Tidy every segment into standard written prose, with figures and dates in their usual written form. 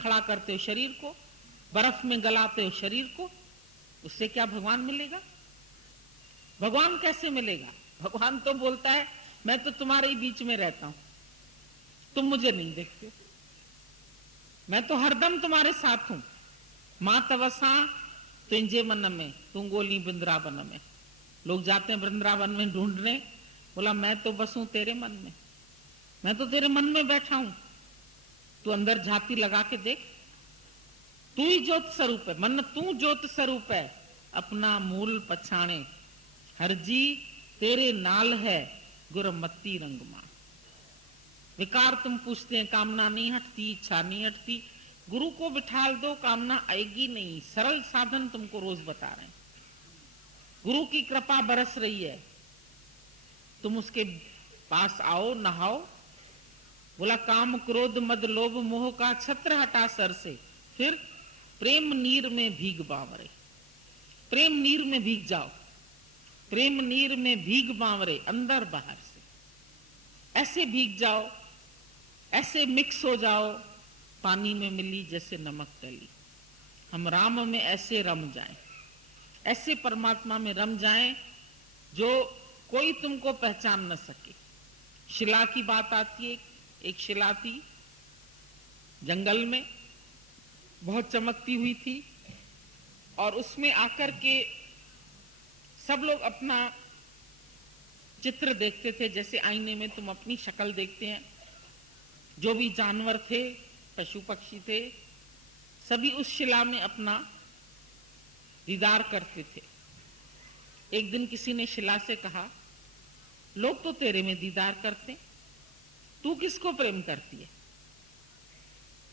खड़ा करते हो शरीर को, बर्फ में गलाते हो शरीर को, उससे क्या भगवान मिलेगा? भगवान कैसे मिलेगा? भगवान तो बोलता है मैं तो तुम्हारे ही बीच में रहता हूं, तुम मुझे नहीं देखते, मैं तो हरदम तुम्हारे साथ हूं। मां तवसा तुझे मन में, तू गोली वृंदावन में। लोग जाते हैं वृंदावन में ढूंढने, बोला मैं तो बसूं तेरे मन में, मैं तो तेरे मन में बैठा हूं, तू अंदर झाती लगा के देख, तू ही ज्योत स्वरूप है, मन तू ज्योत स्वरूप है, अपना मूल पछाणे, हर जी तेरे नाल है, गुरमती रंगमा। विकार तुम पूछते हैं, कामना नहीं हटती, इच्छा नहीं हटती, गुरु को बिठाल दो, कामना आएगी नहीं। सरल साधन तुमको रोज बता रहे हैं, गुरु की कृपा बरस रही है, तुम उसके पास आओ, नहाओ। बोला काम क्रोध मद लोभ मोह का छत्र हटा सर से, फिर प्रेम नीर में भीग बावरे। प्रेम नीर में भीग जाओ, प्रेम नीर में भीग बावरे, अंदर बाहर से ऐसे भीग जाओ, ऐसे मिक्स हो जाओ, पानी में मिली जैसे नमक तली। हम राम में ऐसे रम जाएं, ऐसे परमात्मा में रम जाएं जो कोई तुमको पहचान न सके। शिला की बात आती है, एक शिला थी जंगल में, बहुत चमकती हुई थी, और उसमें आकर के सब लोग अपना चित्र देखते थे, जैसे आईने में तुम अपनी शक्ल देखते हैं। जो भी जानवर थे, पशु पक्षी थे, सभी उस शिला में अपना दीदार करते थे। एक दिन किसी ने शिला से कहा, लोग तो तेरे में दीदार करते, तू किसको प्रेम करती है?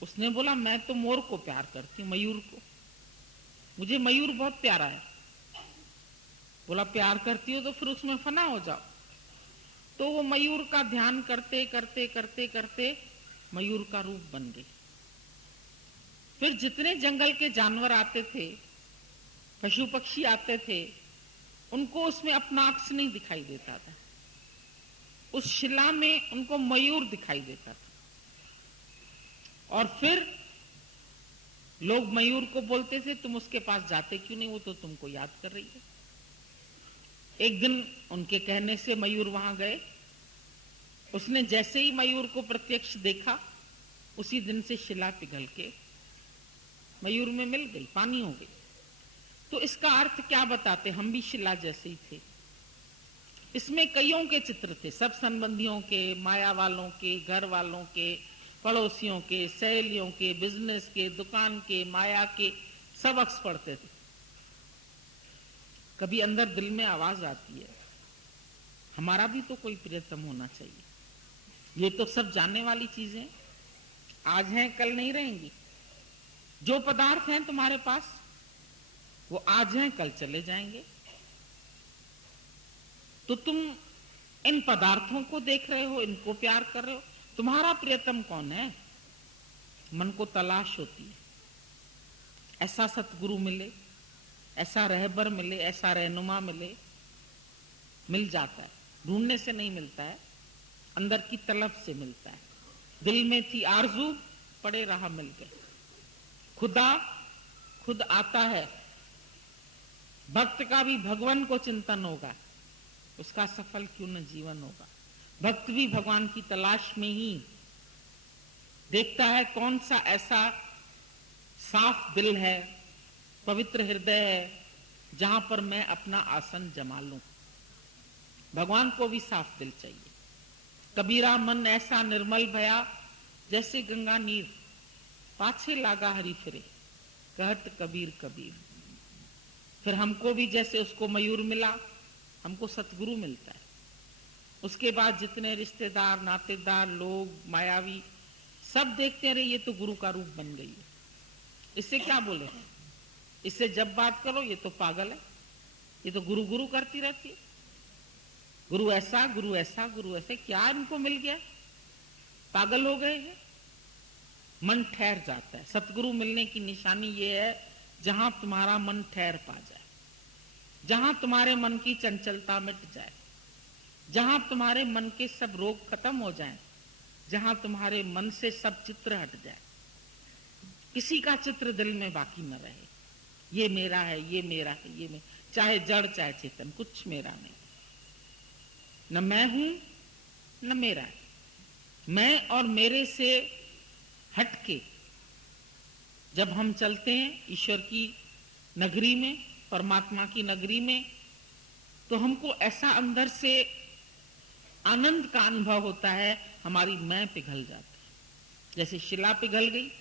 उसने बोला मैं तो मोर को प्यार करती हूं, मयूर को, मुझे मयूर बहुत प्यारा है। बोला प्यार करती हो तो फिर उसमें फना हो जाओ। तो वो मयूर का ध्यान करते करते करते करते मयूर का रूप बन गई। फिर जितने जंगल के जानवर आते थे, पशु पक्षी आते थे, उनको उसमें अपना अक्स नहीं दिखाई देता था, उस शिला में उनको मयूर दिखाई देता था। और फिर लोग मयूर को बोलते थे तुम उसके पास जाते क्यों नहीं, वो तो तुमको याद कर रही है। एक दिन उनके कहने से मयूर वहां गए, उसने जैसे ही मयूर को प्रत्यक्ष देखा, उसी दिन से शिला पिघल के मयूर में मिल गई, पानी हो गई। तो इसका अर्थ क्या बताते, हम भी शिला जैसे ही थे। इसमें कईयों के चित्र थे, सब संबंधियों के, माया वालों के, घर वालों के, पड़ोसियों के, सहेलियों के, बिजनेस के, दुकान के, माया के, सब अक्स पढ़ते थे। कभी अंदर दिल में आवाज आती है, हमारा भी तो कोई प्रियतम होना चाहिए। ये तो सब जानने वाली चीजें आज हैं कल नहीं रहेंगी। जो पदार्थ हैं तुम्हारे पास वो आज हैं कल चले जाएंगे। तो तुम इन पदार्थों को देख रहे हो, इनको प्यार कर रहे हो, तुम्हारा प्रियतम कौन है? मन को तलाश होती है, ऐसा सतगुरु मिले, ऐसा रहबर मिले, ऐसा रहनुमा मिले, मिल जाता है। ढूंढने से नहीं मिलता है, अंदर की तलब से मिलता है। दिल में थी आरजू, पड़े रहा मिल गए। खुदा खुद आता है, भक्त का भी भगवान को चिंतन होगा, उसका सफल क्यों न जीवन होगा। भक्त भी भगवान की तलाश में ही देखता है कौन सा ऐसा साफ दिल है, पवित्र हृदय है, जहां पर मैं अपना आसन जमा लूं। भगवान को भी साफ दिल चाहिए। कबीरा मन ऐसा निर्मल भया, जैसे गंगा नीर, पाछे लागा हरि फिरे, कहत कबीर कबीर। फिर हमको भी जैसे उसको मयूर मिला, हमको सतगुरु मिलता है। उसके बाद जितने रिश्तेदार, नातेदार, लोग, मायावी, सब देखते रहे ये तो गुरु का रूप बन गई है। इससे क्या बोले, इससे जब बात करो ये तो पागल है, ये तो गुरु गुरु करती रहती है, गुरु ऐसा गुरु ऐसा गुरु ऐसे। क्या इनको मिल गया, पागल हो गए हैं। मन ठहर जाता है। सतगुरु मिलने की निशानी ये है जहां तुम्हारा मन ठहर पा जाए, जहां तुम्हारे मन की चंचलता मिट जाए, जहां तुम्हारे मन के सब रोग खत्म हो जाएं, जहां तुम्हारे मन से सब चित्र हट जाए। किसी का चित्र दिल में बाकी न रहे, ये मेरा है, ये मेरा है, ये मैं, चाहे जड़ चाहे चेतन, कुछ मेरा नहीं, न मैं हूं न मेरा है। मैं और मेरे से हटके जब हम चलते हैं ईश्वर की नगरी में, परमात्मा की नगरी में, तो हमको ऐसा अंदर से आनंद का अनुभव होता है, हमारी मैं पिघल जाती है। जैसे शिला पिघल गई,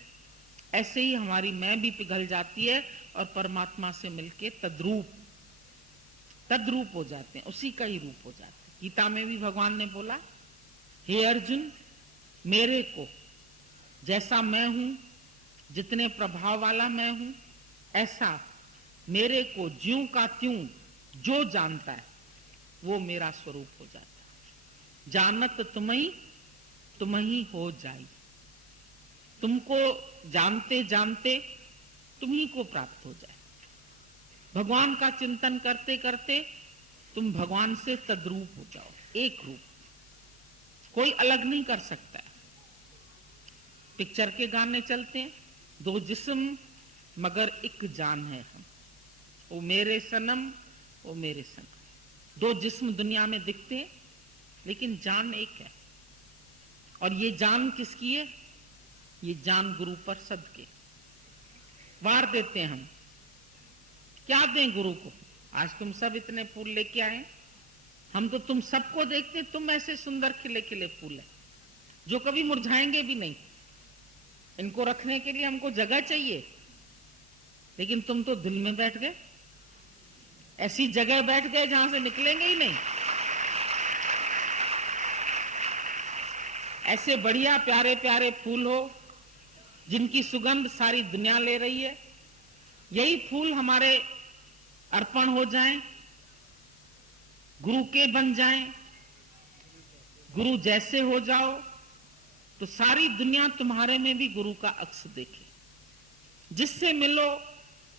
ऐसे ही हमारी मैं भी पिघल जाती है और परमात्मा से मिलके तद्रूप हो जाते हैं, उसी का ही रूप हो जाते हैं। गीता में भी भगवान ने बोला, हे अर्जुन, मेरे को जैसा मैं हूं, जितने प्रभाव वाला मैं हूं, ऐसा मेरे को ज्यों का त्यों जो जानता है वो मेरा स्वरूप हो जाता है। जानत तुम्ही हो जाई। तुमको जानते जानते तुम्ही को प्राप्त हो जाए। भगवान का चिंतन करते करते तुम भगवान से तद्रूप हो जाओ, एक रूप, कोई अलग नहीं कर सकता है। पिक्चर के गाने चलते हैं, दो जिस्म मगर एक जान है हम, ओ मेरे सनम ओ मेरे सनम। दो जिस्म दुनिया में दिखते हैं लेकिन जान एक है। और ये जान किसकी है? ये जान गुरु पर सदके वार देते हैं हम। क्या दें गुरु को? आज तुम सब इतने फूल लेके आए, हम तो तुम सबको देखते, तुम ऐसे सुंदर खिले खिले फूल है जो कभी मुरझाएंगे भी नहीं। इनको रखने के लिए हमको जगह चाहिए, लेकिन तुम तो दिल में बैठ गए, ऐसी जगह बैठ गए जहां से निकलेंगे ही नहीं। ऐसे बढ़िया प्यारे प्यारे फूल हो जिनकी सुगंध सारी दुनिया ले रही है, यही फूल हमारे अर्पण हो जाएं, गुरु के बन जाएं, गुरु जैसे हो जाओ, तो सारी दुनिया तुम्हारे में भी गुरु का अक्स देखे। जिससे मिलो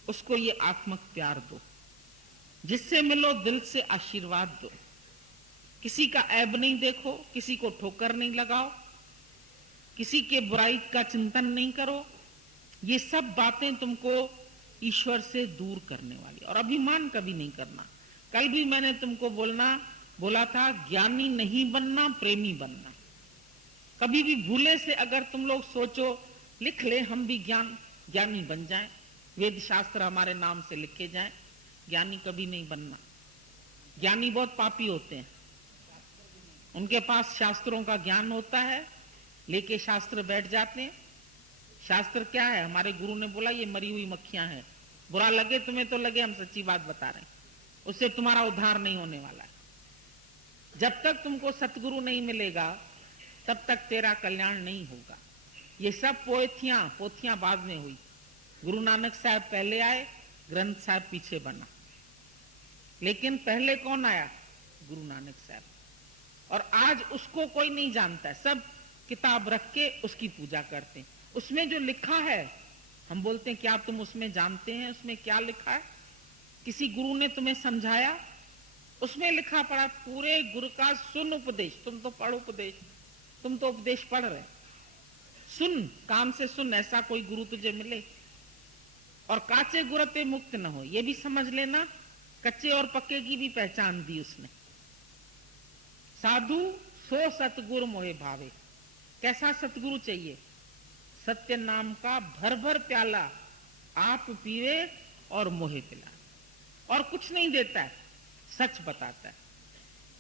उसको ये आत्मक प्यार दो, जिससे मिलो दिल से आशीर्वाद दो। किसी का ऐब नहीं देखो, किसी को ठोकर नहीं लगाओ, किसी के बुराई का चिंतन नहीं करो। ये सब बातें तुमको ईश्वर से दूर करने वाली, और अभिमान कभी नहीं करना। कल भी मैंने तुमको बोला था, ज्ञानी नहीं बनना, प्रेमी बनना। कभी भी भूले से अगर तुम लोग सोचो लिख ले हम भी ज्ञानी बन जाएं, वेद शास्त्र हमारे नाम से लिखे जाएं, ज्ञानी कभी नहीं बनना। ज्ञानी बहुत पापी होते हैं, उनके पास शास्त्रों का ज्ञान होता है, लेके शास्त्र बैठ जाते हैं। शास्त्र क्या है? हमारे गुरु ने बोला ये मरी हुई मक्खियां हैं, बुरा लगे तुम्हें तो लगे, हम सच्ची बात बता रहे हैं, उससे तुम्हारा उद्धार नहीं होने वाला है। जब तक तुमको सतगुरु नहीं मिलेगा तब तक तेरा कल्याण नहीं होगा। ये सब पोथियां बाद में हुई। गुरु नानक साहब पहले आए, ग्रंथ साहब पीछे बना, लेकिन पहले कौन आया? गुरु नानक साहब। और आज उसको कोई नहीं जानता है, सब किताब रख के उसकी पूजा करते हैं। उसमें जो लिखा है, हम बोलते हैं क्या तुम उसमें जानते हैं उसमें क्या लिखा है? किसी गुरु ने तुम्हें समझाया? उसमें लिखा पड़ा पूरे गुरु का सुन उपदेश। तुम तो पढ़ उपदेश, तुम तो उपदेश पढ़ रहे, सुन, काम से सुन, ऐसा कोई गुरु तुझे मिले। और काचे गुरते मुक्त न हो, ये भी समझ लेना, कच्चे और पक्के की भी पहचान दी उसने। साधु सो सतगुरु मोहे भावे। कैसा सतगुरु चाहिए? सत्य नाम का भर भर प्याला आप पीवे और मोहे पिला। और कुछ नहीं देता है, सच बताता है।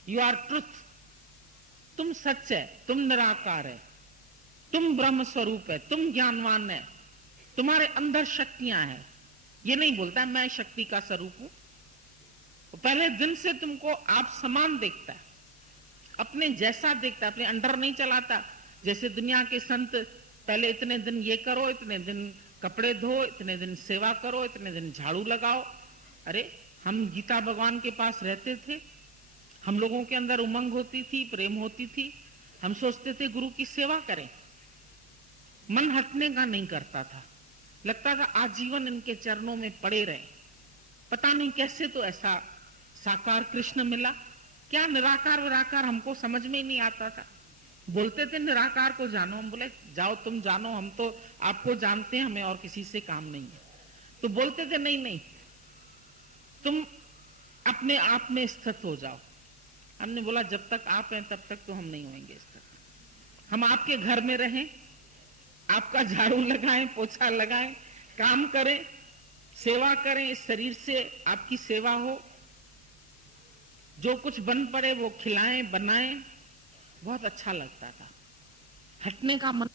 यू आर ट्रुथ, तुम सच है, तुम निराकार है, तुम ब्रह्म स्वरूप है, तुम ज्ञानवान है, तुम्हारे अंदर शक्तियां हैं। ये नहीं बोलता है मैं शक्ति का स्वरूप हूं। तो पहले दिन से तुमको आप समान देखता है, अपने जैसा देखता है, अपने अंडर नहीं चलाता। जैसे दुनिया के संत पहले इतने दिन ये करो, इतने दिन कपड़े धो, इतने दिन सेवा करो, इतने दिन झाड़ू लगाओ। अरे हम गीता भगवान के पास रहते थे, हम लोगों के अंदर उमंग होती थी, प्रेम होती थी, हम सोचते थे गुरु की सेवा करें। मन हटने का नहीं करता था, लगता था आजीवन इनके चरणों में पड़े रहे। पता नहीं कैसे तो ऐसा साकार कृष्ण मिला, क्या निराकार विराकार हमको समझ में ही नहीं आता था। बोलते थे निराकार को जानो, हम बोले जाओ तुम जानो, हम तो आपको जानते हैं, हमें और किसी से काम नहीं है। तो बोलते थे नहीं नहीं, तुम अपने आप में स्थित हो जाओ। हमने बोला जब तक आप हैं तब तक तो हम नहीं होंगे स्थित। हम आपके घर में रहें, आपका झाड़ू लगाएं, पोछा लगाएं, काम करें, सेवा करें, इस शरीर से आपकी सेवा हो, जो कुछ बन पड़े वो खिलाएं बनाएं, बहुत अच्छा लगता था। हटने का मन